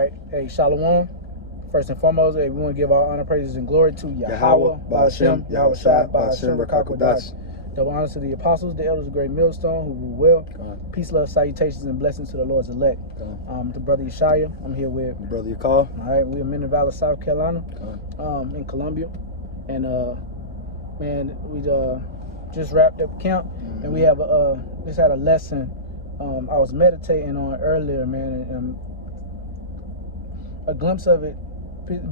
right. Hey, Shalom. First and foremost, we want to give our honor, praises, and glory to Yahweh, Ba'ashem, Yahweh Shai, Ba'ashem, Rakakwadash. Double honors to the apostles, the elders of Great Millstone, who rule well. Peace, love, salutations, and blessings to the Lord's elect. The brother Yeshaya. I'm here with brother Yakal. All right, we are in Valor, South Carolina, in Columbia, and man, we just wrapped up camp, and we have just had a lesson. I was meditating on earlier, man, and a glimpse of it,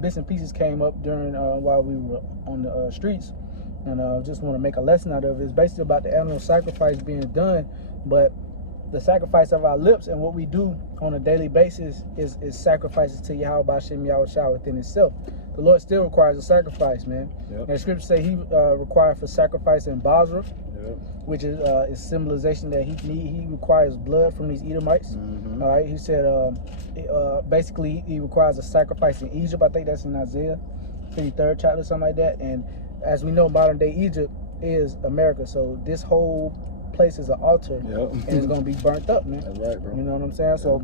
bits and pieces came up during while we were on the streets, and just want to make a lesson out of it. It's basically about the animal sacrifice being done, but the sacrifice of our lips and what we do on a daily basis is sacrifices to Yahweh Ba'ashem Yahweh Shai within itself. The Lord still requires a sacrifice, man. Yep. And the scripture say He required for sacrifice in Basra, which is symbolization that He requires blood from these Edomites. All right, He said basically He requires a sacrifice in Egypt. I think that's in Isaiah 53rd chapter, something like that. And as we know, modern day Egypt is America, so this whole place is an altar, and it's gonna be burnt up, man. That's right, bro. You know what I'm saying? So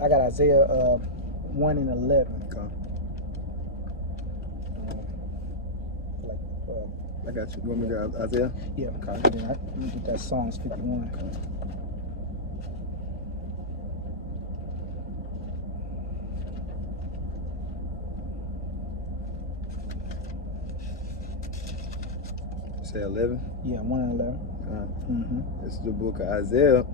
I got Isaiah 1 and 11. Okay. I got you. You want me to go Isaiah? Yeah. Okay. Then let me get that Psalms 51. Okay. You say 11? Yeah, 1 and 11. This is the book of Isaiah.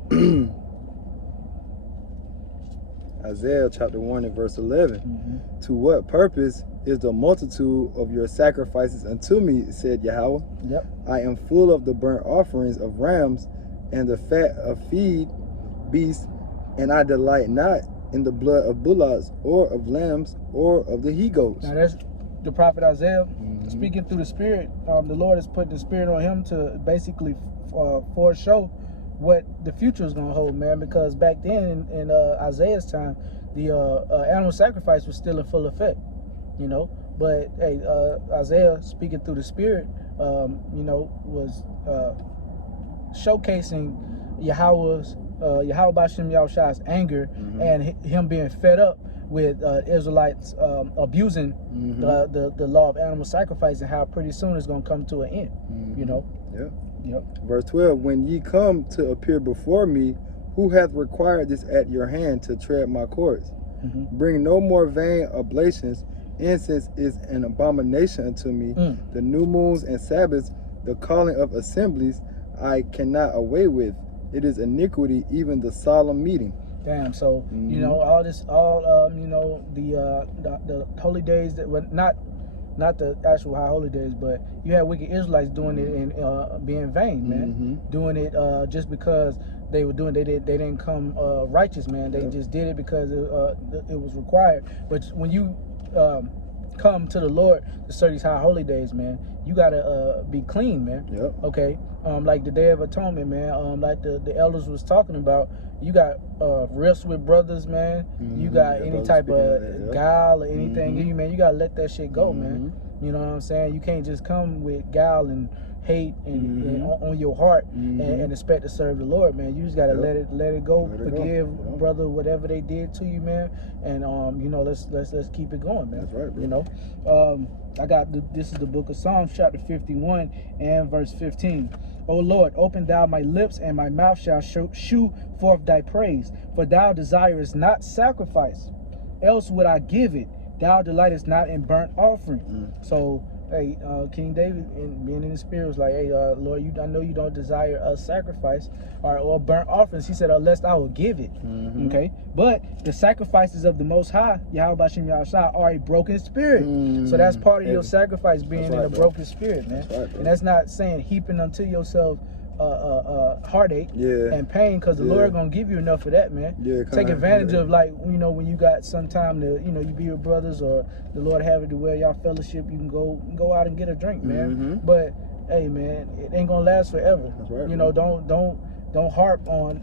Isaiah chapter 1 and verse 11. To what purpose is the multitude of your sacrifices unto me, said Yahweh? I am full of the burnt offerings of rams and the fat of feed beasts, and I delight not in the blood of bullocks or of lambs or of the he-goats. Now that's the prophet Isaiah speaking through the Spirit. The Lord has put the Spirit on him to basically foreshow what the future is going to hold, man, because back then in Isaiah's time, the animal sacrifice was still in full effect, you know. But hey, Isaiah speaking through the Spirit, you know, was showcasing Yahweh's Yahweh Ba'ashem Yahweh Shai's anger and him being fed up with Israelites abusing the law of animal sacrifice, and how pretty soon it's going to come to an end, you know. Verse 12, when ye come to appear before me, who hath required this at your hand to tread my courts? Bring no more vain oblations. Incense is an abomination unto me. The new moons and Sabbaths, the calling of assemblies, I cannot away with. It is iniquity, even the solemn meeting. Damn. So you know, all this, you know, the holy days that were not the actual high holy days, but you had wicked Israelites doing it and being vain, man. Doing it just because they were doing. They didn't come righteous, man. They just did it because it was required. But when you come to the Lord to serve these high holy days, man, you gotta be clean, man. Okay. Like the Day of Atonement, man. Like the elders was talking about. You got rifts with brothers, man. You got any type of guile or anything in you, man. You gotta let that shit go, man. You know what I'm saying? You can't just come with guile and hate and on your heart and expect to serve the Lord, man. You just gotta let it go. Forgive brother whatever they did to you, man. And you know, let's keep it going, man. That's right, bro. You know, I got this is the book of Psalms, chapter 51 and verse 15. O Lord, open thou my lips, and my mouth shall shew forth thy praise. For thou desirest not sacrifice, else would I give it. Thou delightest not in burnt offering. So, hey, King David, being in the Spirit, was like, hey, Lord, I know you don't desire a sacrifice or burnt offerings. He said, unless I will give it. Okay? But the sacrifices of the Most High, Yahweh Ba'ashem Yahweh Shai, are a broken spirit. So that's part of your sacrifice, being in a broken spirit, man. And that's not saying heaping unto yourself heartache and pain, because the Lord gonna give you enough of that, man. Take advantage of, like, you know, when you got some time to, you know, you be with brothers, or the Lord have it to where y'all fellowship, you can go out and get a drink, man. But hey, man, it ain't gonna last forever. You know, don't harp on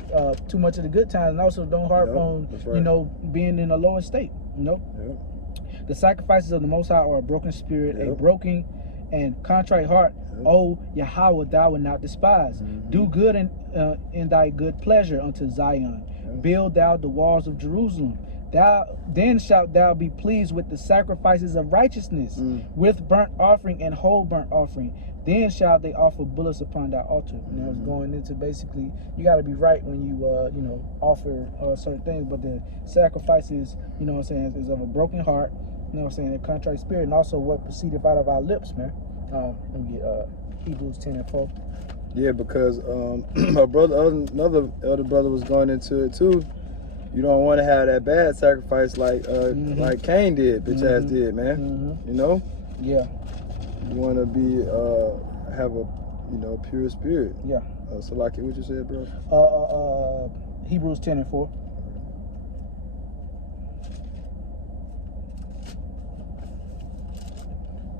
too much of the good times, and also don't harp on you know, being in a lower state. You know, the sacrifices of the Most High are a broken spirit, a broken and contrite heart. O Yahweh, thou wilt not despise. Do good in thy good pleasure unto Zion. Build thou the walls of Jerusalem. Then shalt thou be pleased with the sacrifices of righteousness, with burnt offering and whole burnt offering. Then shall they offer bullocks upon thy altar. And it's going into basically, you got to be right when you, offer certain things. But the sacrifices, is of a broken heart, a contrite spirit, and also what proceedeth out of our lips, man. Let me get Hebrews 10 and 4. Yeah, because another elder brother was going into it too. You don't want to have that bad sacrifice like Cain did, bitch ass did, man. You know? Yeah. You want to be have a pure spirit. Yeah. So like what you said, bro? Hebrews 10 and 4.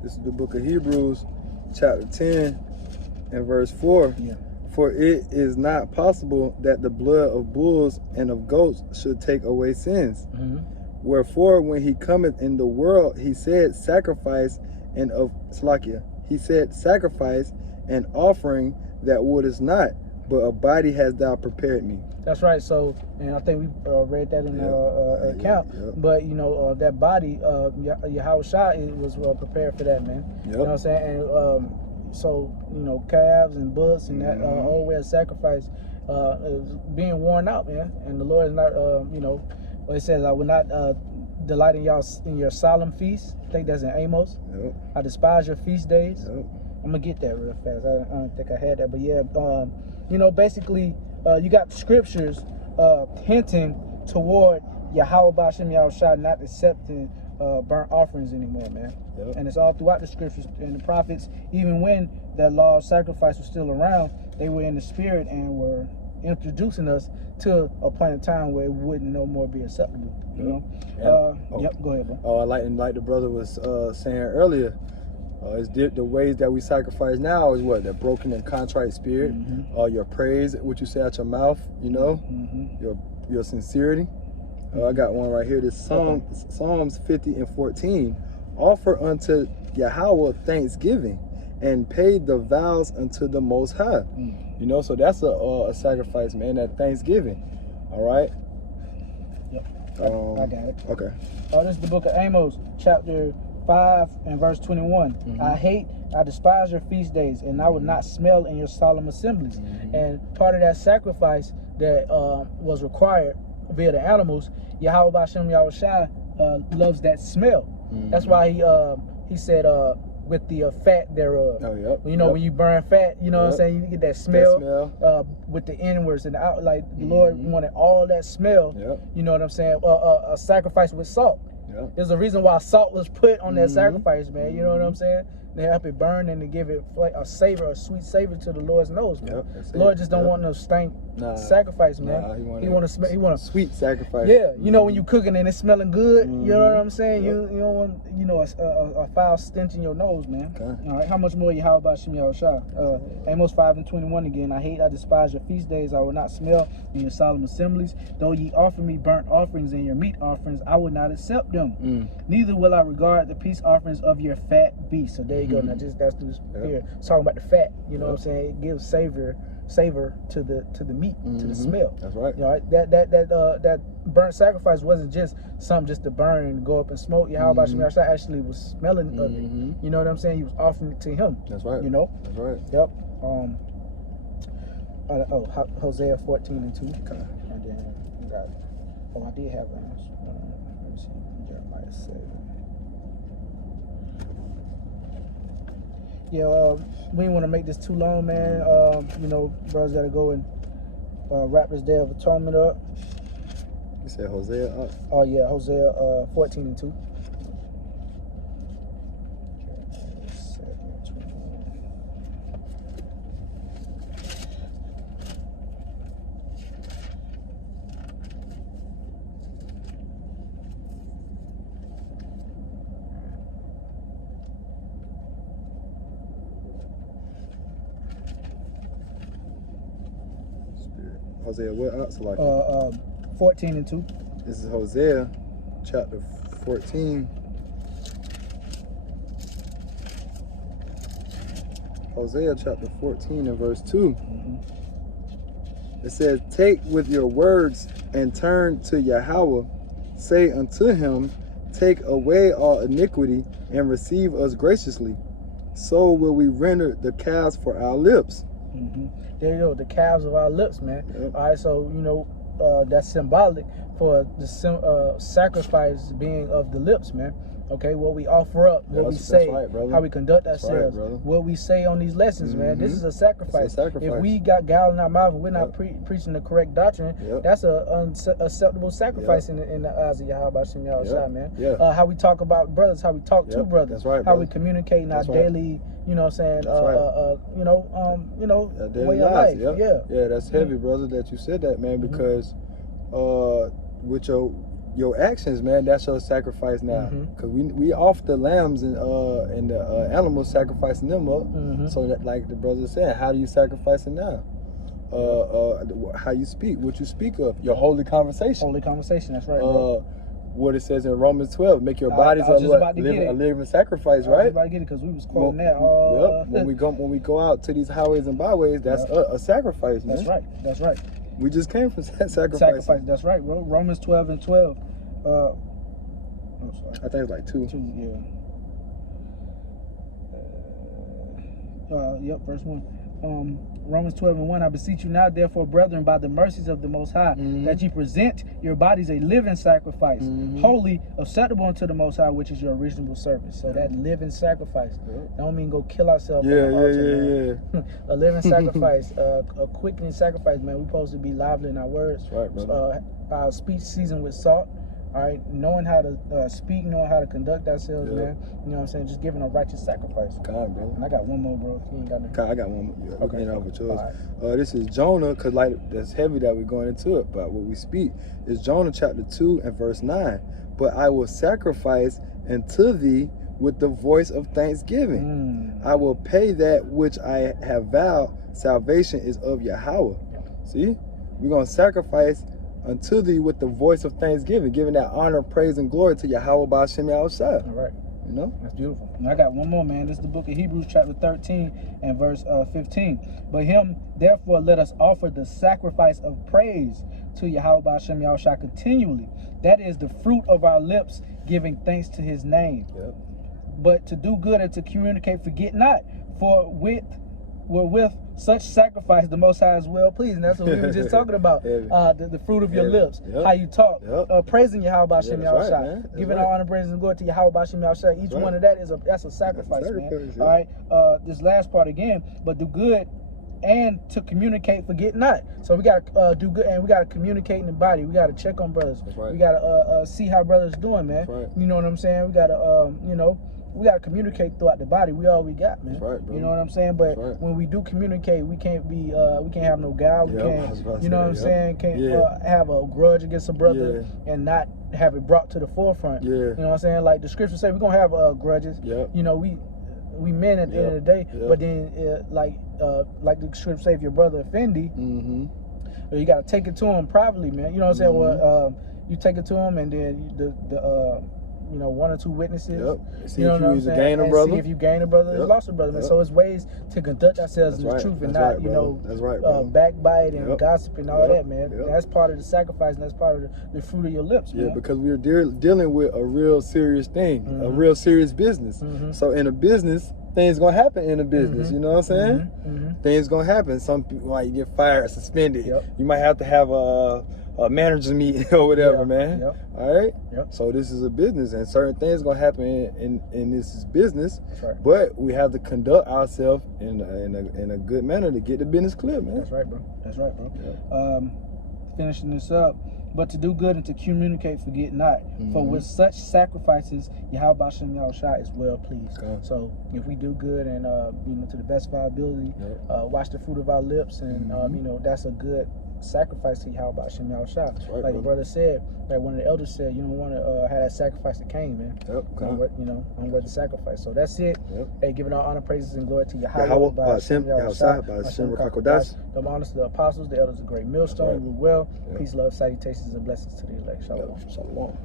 This is the book of Hebrews, chapter 10 and verse 4. Yeah. For it is not possible that the blood of bulls and of goats should take away sins. Wherefore, when he cometh in the world, he said sacrifice and offering that wouldest not, but a body hast thou prepared me. That's right. So, and I think we read that in the account. But that body, Yahushua was prepared for that, man. You know what I'm saying? And so calves and bullocks and that old way of sacrifice is being worn out, man. And the Lord is not, what it says, I will not delight in y'all in your solemn feasts. I think that's in Amos. I despise your feast days. I'm gonna get that real fast. I don't think I had that, but yeah, basically, you got scriptures hinting toward Yahweh B'Shem Yahushua not accepting burnt offerings anymore, man. And it's all throughout the scriptures and the prophets. Even when that law of sacrifice was still around, they were in the spirit and were introducing us to a point in time where it wouldn't no more be acceptable. Go ahead, bro. Like the brother was saying earlier, the ways that we sacrifice now is what? The broken and contrite spirit, your praise, what you say out your mouth, your sincerity. I got one right here. This Psalms 50 and 14. Offer unto Yahweh thanksgiving and pay the vows unto the Most High. So that's a sacrifice, man. That Thanksgiving. All right. I got it. Okay. This is the book of Amos, chapter 5 and verse 21. I despise your feast days, and I would not smell in your solemn assemblies. And part of that sacrifice that was required via the animals, Yahweh B'Shem Yahushua loves that smell. That's why he said with the fat thereof. When you burn fat, what I'm saying, you get that smell, with the inwards and the out. Like the Lord wanted all that smell. You know what I'm saying? A sacrifice with salt. There's a reason why salt was put on that sacrifice, man. You know what I'm saying? They help it burn and to give it like a sweet savor to the Lord's nose, man. The Lord just don't want no stank sacrifice, man. He want to smell. He want a sweet sacrifice. Yeah, when you cooking and it's smelling good, you know what I'm saying. You don't want a foul stench in your nose, man. All right, how much more Yahweh B'Shem Yahushua? Amos 5 and 21 again. I despise your feast days. I will not smell in your solemn assemblies. Though ye offer me burnt offerings and your meat offerings, I will not accept them. Neither will I regard the peace offerings of your fat beasts. So there you go. Now that's through here. It's talking about the fat. You know what I'm saying? It gives savor to the meat, to the smell. That's right. That burnt sacrifice wasn't just something just to burn and go up and smoke. Yahweh B'Shem Yahushua actually was smelling of it. You know what I'm saying? He was offering it to him. That's right. That's right. Yep. Hosea 14 and 2. And then we got. I did have one. Let me see. Jeremiah 7. Yeah, we didn't want to make this too long, man. Brothers gotta go and wrap this Day of Atonement up. You said Hosea? Oh yeah, Hosea 14 and 2. Hosea what? 14 and 2. This is Hosea chapter 14. Hosea chapter 14 and verse 2. It says, take with your words and turn to Yahweh, say unto him, take away all iniquity and receive us graciously. So will we render the calves for our lips. There you go, the calves of our lips, man. Yep. All right, so you know that's symbolic for the sacrifice being of the lips, man. Okay, what we offer up, what we say, right, how we conduct ourselves, right, what we say on these lessons, man. This is a sacrifice. It's a sacrifice. If we got gall in our mouth and we're not preaching the correct doctrine, that's a unacceptable sacrifice in the eyes of Yahweh Shem Yahushua, man. How we talk about brothers, how we talk to brothers, that's right, how we communicate in our daily, you know what I'm saying, way of life. Yeah, that's heavy, brother, that you said that, man, because with your actions, man, that's your sacrifice now. Because we off the lambs and the animals, sacrificing them up. So that, like the brother said, how do you sacrifice it now? How you speak, what you speak of, your holy conversation. Holy conversation, that's right, bro. What it says in Romans 12, make your bodies a living sacrifice, right? I was about to get it because we was quoting that. When we go out to these highways and byways, that's a sacrifice, man. That's right. We just came from sacrifice. That's right, bro. Romans 12:12. I'm sorry. I think it's like 2. 2, yeah. Verse 1. Romans 12:1. I beseech you now, therefore, brethren, by the mercies of the Most High, that ye present your bodies a living sacrifice, holy, acceptable unto the Most High, which is your reasonable service. So that living sacrifice. I don't mean go kill ourselves. A living sacrifice, a quickening sacrifice, man. We're supposed to be lively in our words. Right, brother. Our speech seasoned with salt. All right, knowing how to speak, knowing how to conduct ourselves, man. You know what I'm saying? Just giving a righteous sacrifice. God, bro. And I got one more, bro. If you ain't got I got one more. Okay. With yours. This is Jonah, because like that's heavy that we're going into it, but what we speak is Jonah chapter 2 and verse 9. But I will sacrifice unto thee with the voice of thanksgiving. I will pay that which I have vowed. Salvation is of Yahweh. See? We're going to sacrifice unto thee with the voice of thanksgiving, giving that honor, praise, and glory to Yahweh by Shem Yahushua. All right. You know? That's beautiful. And I got one more, man. This is the book of Hebrews chapter 13 and verse 15. But him, therefore, let us offer the sacrifice of praise to Yahweh by Shem Yahushua continually. That is the fruit of our lips, giving thanks to his name. But to do good and to communicate, forget not, for with such sacrifice the Most High is well pleased. And that's what we were just talking about. The fruit of your lips, how you talk, praising Yahweh by Shem Yahushua, giving all honor, praise, and glory to Yahweh by Shem Yahushua. Each one of that that's a sacrifice, man. All right. This last part again, but do good and to communicate, forget not. So we gotta do good, and we gotta communicate in the body. We gotta check on brothers. We gotta see how brothers doing, man. You know what I'm saying? We gotta we gotta communicate throughout the body. We all we got, man. You know what I'm saying? But when we do communicate, we can't be we can't have no guile. We can't, you know what I'm saying? Can't have a grudge against a brother and not have it brought to the forefront. You know what I'm saying? Like the scriptures say, we're gonna have grudges. You know, we men at the end of the day. But then like the scripture say, if your brother offend thee, you gotta take it to him privately, man. You know what I'm saying? Well, you take it to him, and then the one or two witnesses. See if you gain a brother. See if you gain a brother, lost a brother. Man. So it's ways to conduct ourselves in the truth and not, backbite and gossip and all that, man. That's part of the sacrifice, and that's part of the fruit of your lips, man. Because we're dealing with a real serious thing, a real serious business. So in a business, things gonna happen in a business. You know what I'm saying? Things gonna happen. Some people might get fired, suspended. You might have to have a manager's meeting or whatever, man. All right. So this is a business, and certain things gonna happen in this business. But we have to conduct ourselves in a good manner to get the business clear, man. That's right, bro. That's right, bro. Finishing this up. But to do good and to communicate, forget not. For with such sacrifices, Yahweh Bashem Yahushua is well pleased. So if we do good and to the best of our ability, watch the fruit of our lips, and that's a good sacrifice to Yahweh Bashem Yahushua. Like the brother said, like one of the elders said, you don't want to have that sacrifice to Cain, man. On what the sacrifice. So that's it. Hey, giving all honor, praises, and glory to Yahweh Bashem Yahushua, Bashem Kakodash. The honors to the apostles, the elders of Great Millstone. Well, peace, love, salutations, and blessings to the elect. Shalom. Shalom.